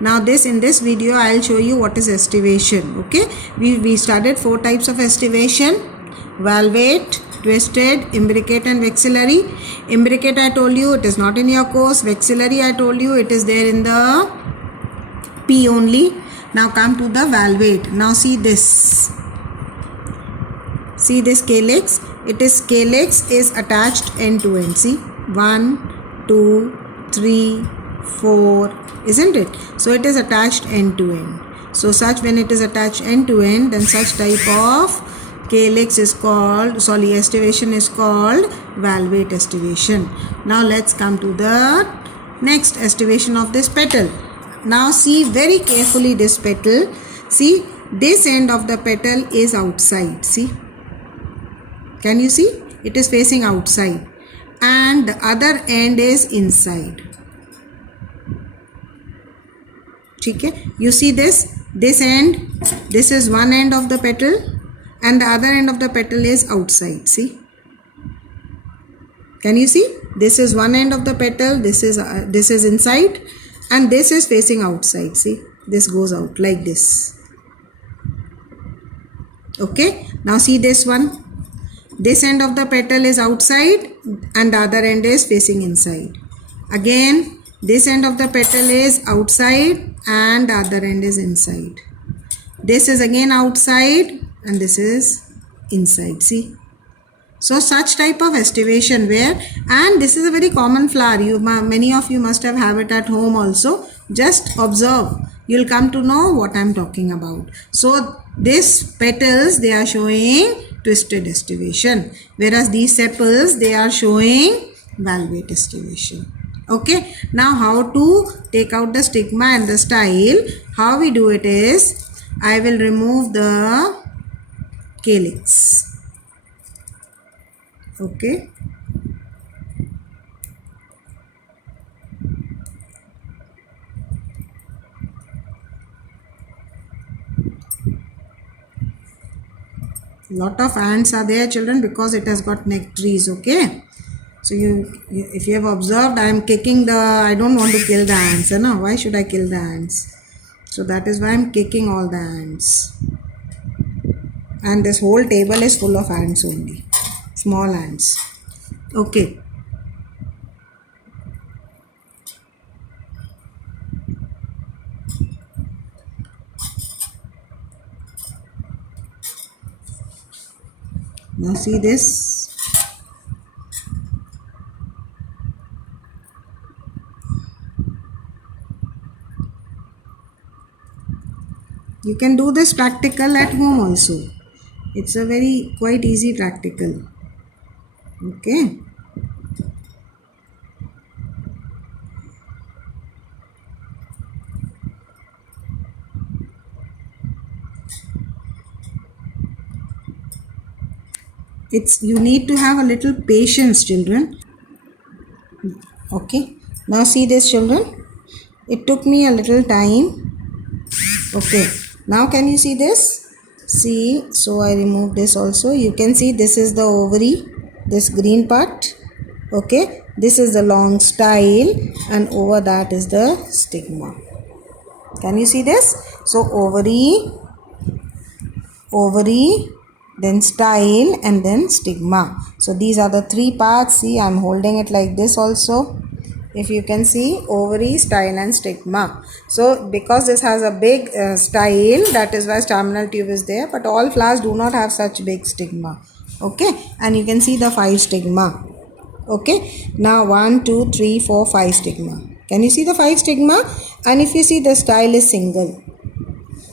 Now in this video I'll show you what is estivation. Okay, we studied 4 types of estivation: valvate, twisted, imbricate and vexillary. Imbricate I told you it is not in your course. Vexillary I told you it is there in the P only. Now come to the valvate. Now see this. See this calyx. Calyx is attached end to end. See, 1, 2, 3, 4, isn't it? So it is attached end to end. So when it is attached end to end, then such type of calyx is called, estivation is called valvate estivation. Now let's come to the next estivation of this petal. Now see very carefully this petal. See, this end of the petal is outside. See, can you see? It is facing outside and the other end is inside. Okay, you see this end, this is one end of the petal and the other end of the petal is outside. See, can you see? This is one end of the petal, this is inside and this is facing outside. See, this goes out like this. Okay, now see this one. This end of the petal is outside and the other end is facing inside. Again, this end of the petal is outside and the other end is inside. This is again outside and this is inside. See, so such type of estivation where, and this is a very common flower, many of you must have it at home also. Just observe, you'll come to know what I'm talking about. So these petals, they are showing twisted estivation, whereas these sepals, they are showing valvate estivation. Okay, now how to take out the stigma and the style? How we do it is, I will remove the calyx. Okay, lot of ants are there, children, because it has got nectaries. Okay, so if you have observed, I am kicking I don't want to kill the ants. No, why should I kill the ants? So that is why I am kicking all the ants. And this whole table is full of ants only, small ants. Okay. Now see this. You can do this practical at home also. It's a quite easy practical. Okay. You need to have a little patience, children. Okay. Now see this, children. It took me a little time. Okay. Now can you see this? See, so I remove this also. You can see this is the ovary, this green part. Okay, this is the long style and over that is the stigma. Can you see this? So ovary, then style and then stigma. So these are the 3 parts. See, I am holding it like this also. If you can see, ovary, style and stigma. So because this has a big style, that is why staminal tube is there, but all flowers do not have such big stigma. Okay, and you can see the 5 stigma. Okay, now 1, 2, 3, 4, 5 stigma. Can you see the 5 stigma? And if you see, the style is single.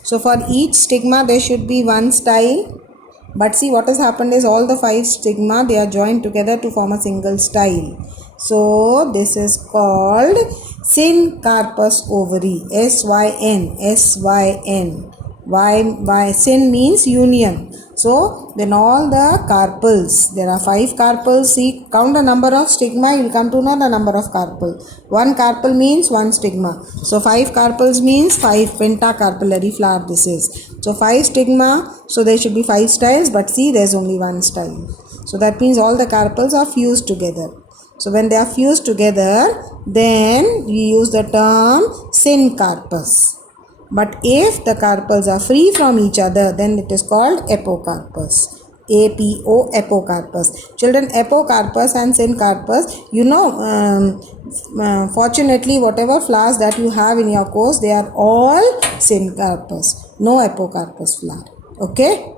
So for each stigma there should be 1 style. But see, what has happened is all the 5 stigma, they are joined together to form a single style. So this is called syncarpous ovary. S-Y-N. Syn means union. So when all the carpels, there are 5 carpels. See, count the number of stigma, you will come to know the number of carpel. 1 carpel means 1 stigma. So 5 carpels means 5 pentacarpellary flower this is. So 5 stigma, so there should be 5 styles, but see, there is only 1 style. So that means all the carpels are fused together. So when they are fused together, then we use the term syncarpus. But if the carpels are free from each other, then it is called apocarpus. APO, apocarpus. Children, apocarpus and syncarpus, fortunately, whatever flowers that you have in your course, they are all syncarpus. No apocarpus flower. Okay.